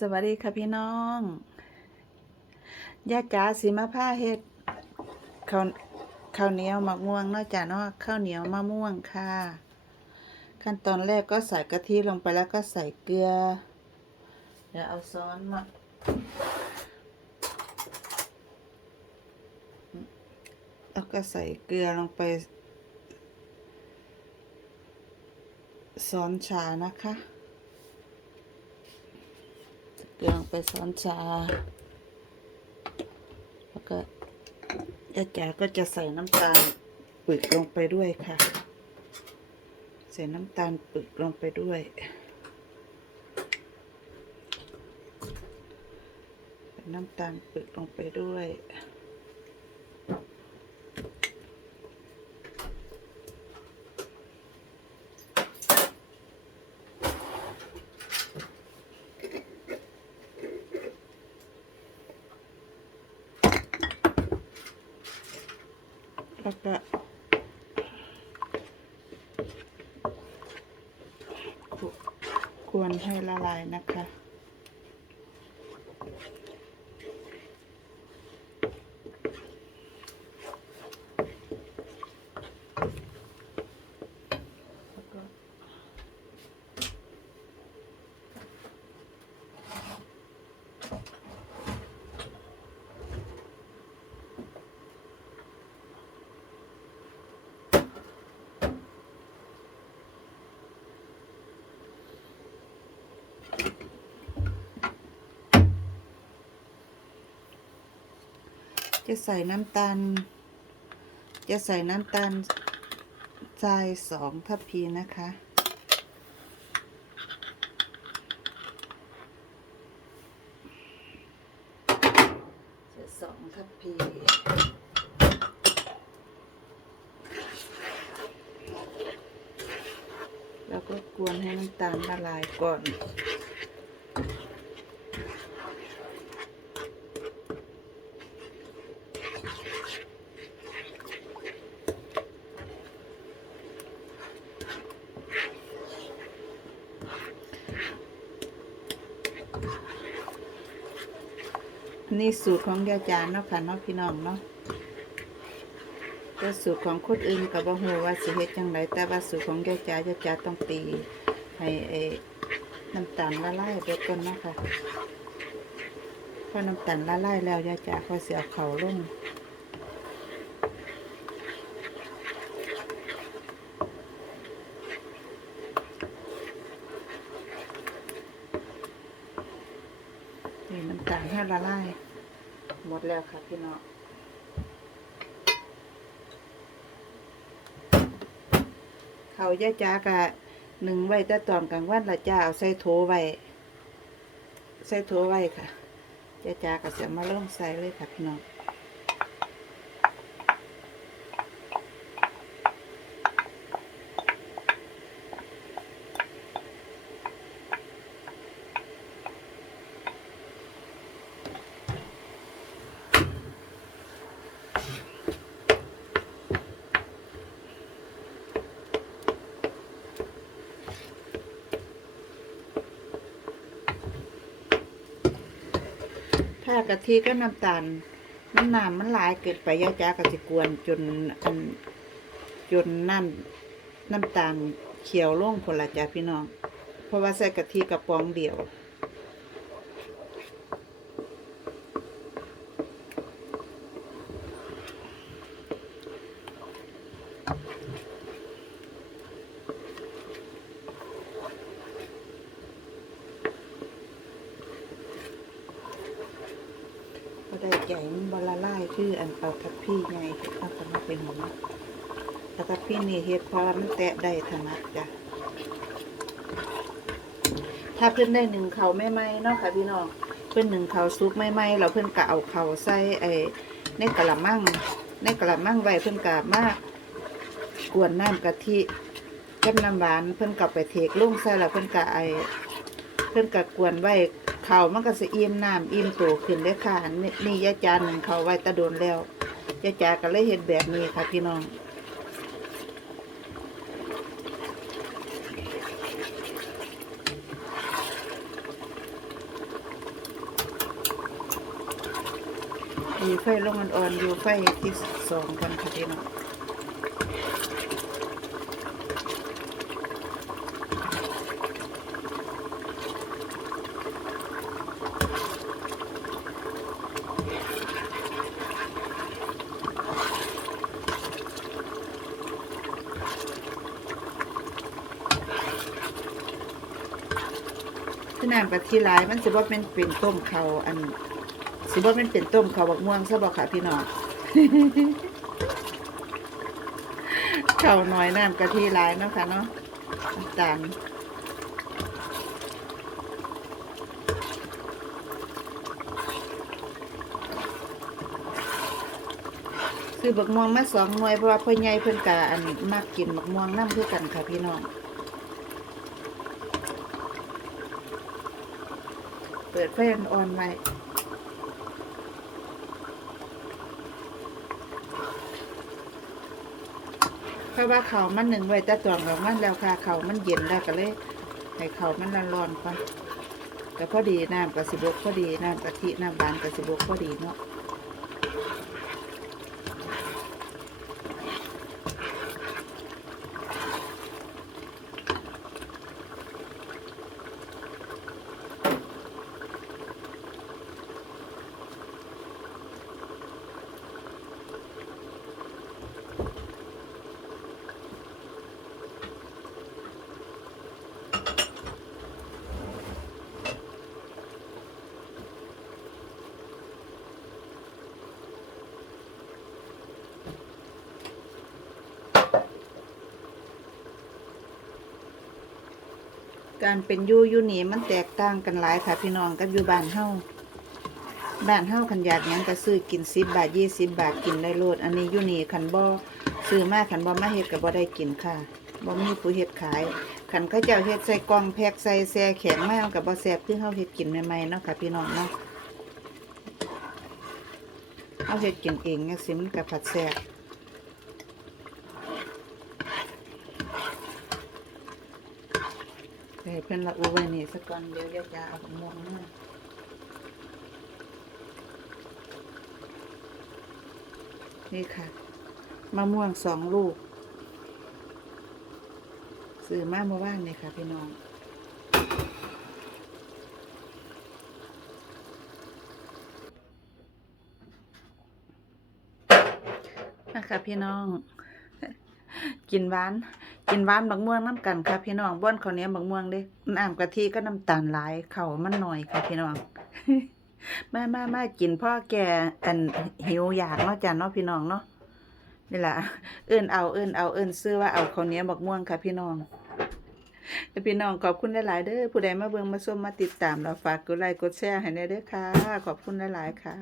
สวัสดีค่ะพี่น้องย่าจ๋าสีมาผ้าเฮ็ดข้าวข้าวเหนียวมะม่วงนาะจ้ะเนาะข้าวเหนียวมะม่วงค่ะ ขั้นตอนแรกก็ใส่กะทิลงไปแล้วก็ใส่เกลือเดี๋ยวเอาซ้อนมาแล้วก็ใส่เกลือลงไปซ้อนชานะคะ เกลือลงไปซ้อนชา แล้วก็ยาจ๋าก็จะใส่น้ำตาลปึกลงไปด้วยค่ะ ใส่น้ำตาลปึกลงไปด้วย น้ำตาลปึกลงไปด้วย แล้วก็คุกวนให้ละลายนะคะ จะใส่น้ำตาล จะใส่น้ำตาลทรายสองทัพพีนะคะใส่สองทัพพีแล้วก็กวนให้น้ำตาลละลายก่อน นี่สูตรของยายจานเนาะค่ะเนาะพี่น้องเนาะแต่สูตรของคนอื่นกับบ่ฮู้ว่าสิเฮ็ดจังไดแต่ว่าสูตรของยายจายายจาต้องตีให้ไอ้น้ำตาลละลายไปก่อนเนาะค่ะพอน้ำตาลละลายแล้วยายจาก็สิเอาเข้าลงนี่น้ำตาลให้ละลาย หมดแล้วค่ะพี่น้องเขาย่าจากะหนึ่งไว้แต่ตอนกลางวันละจ้าเอาใส่โถไว้ใส่โถไว้ค่ะย่าจากะเสียมาเริ่มใส่เลยค่ะพี่น้อง ถ้ากะทิก็น้ำตาลน้ำน้ำมันหลายเกิดไปย่าจากะทิกวนจนอันจนน้ำน้ำตาลเขียวลงคนละจ้าพี่น้อง เพราะว่าใส่กะทิกระป๋องเดียว ใหญ่มันบละลายคืออันเอาทับพี่ไงเอาทับมาเป็นหัวแต่ทับพี่นี่เฮ็ดเพราะมันแตะได้ถนัดจ้ะถ้าเพื่อนได้หนึ่งเขาไม่ไหมเนาะค่ะพี่น้องเพื่อนหนึ่งเขาซุปไม่ไหมเราเพื่อนกะเอาเขาใส่ไอ้ในกระมังในกระมังไว้เพื่อนกะมากกวนน้ำกะทิกับน้ำหวานเพื่อนกลับไปเทกลุ่งใส่แล้วเพื่อนกะไอเพื่อนกะกวนไว้ เขามันก็สิอิ่มน้ำอิ่มตัวขึ้นได้ค่ะ นี่ยาจานหนึ่งเขาไว้ตะโดนแล้วยาจาก็เลยเห็นแบบนี้ค่ะพี่น้องมีไฟลงอ่อนๆอยู่ไฟที่สองกันค่ะพี่น้อง คือน้ำกะทิหลาย มันสิบ่เป็นเป็นต้มเขาอันสิบ่เป็นเป็นต้มเขาบักม่วงซะบ่ค่ะพี่น้องเข้าน้อยน้ำกะทิหลายเนาะค่ะเนาะน้ำตาลคือบักม่วงมาสองหน่วยเพราะว่าพ่อใหญ่เพิ่นกะอันมากกินบักม่วงน้ำคือกันค่ะพี่น้อง เปิดไฟอ่อนๆไว้เพราะว่าเขามันหนึ่งไว้แต่ตวงของมันแล้วค่ะ เขามันเย็นแล้วก็เลยให้เขามันร้อนๆก่อนแต่พอดีน้ำกระสิบกพอดีน้ำกะทิน้ำบานกระสิบกพอดีเนาะ การเป็นยู่ยู่นี่มันแตกต่างกันหลายค่ะพี่น้องกับอยู่บ้านเฮาบ้านเฮาคันอยากยังก็ซื้อกินสิบบาทยี่สิบบาทกินได้โลด อันนี้ยู่นี่คันบ่ซื้อมาคันบ่มาเฮ็ดก็บ่ได้กินค่ะบ่มีผู้เฮ็ดขายคันเขาเจ้าเฮ็ดใส่กล่องแพ็คใส่แซ่แข็งมามันก็บ่แซ่บคือเฮาเฮ็ดกินใหม่ๆเนาะค่ะพี่น้องเนาะเฮาเฮ็ดกินเองจังซี่มันก็ผัดแซ่บ เฮ้ยเพิ่อนละอูไว้นี่สักก่อนเดี๋ยวเดี๋ยวจะเอาม่วงมานี่ค่ะ มะม่วงสองลูก ซื้อมาเมื่อวานนี่ค่ะ พี่น้องนะคะพี่น้อง กินหวาน กินหวานบักม่วงน้ำกันค่ะพี่น้องบ้านข้าวเหนียวบักม่วงเด้น้ำกะทิก็น้ำตาลหลายเขามันหน่อยค่ะพี่น้องมามามากินพ่อแกอันหิวอยากเนาะจ้ะเนาะพี่น้องเนาะนี่แหละเอิ้นเอาเอิ้นเอาเอิ้นซื้อว่าเอาข้าวเหนียวบักม่วงค่ะพี่น้องแล้วพี่น้องขอบคุณหลายๆเด้อผู้ใดมาเบิ่งมาชมมาติดตามเราฝากกดไลค์กดแชร์ให้แน่เด้อค่ะ ขอบคุณหลายๆค่ะ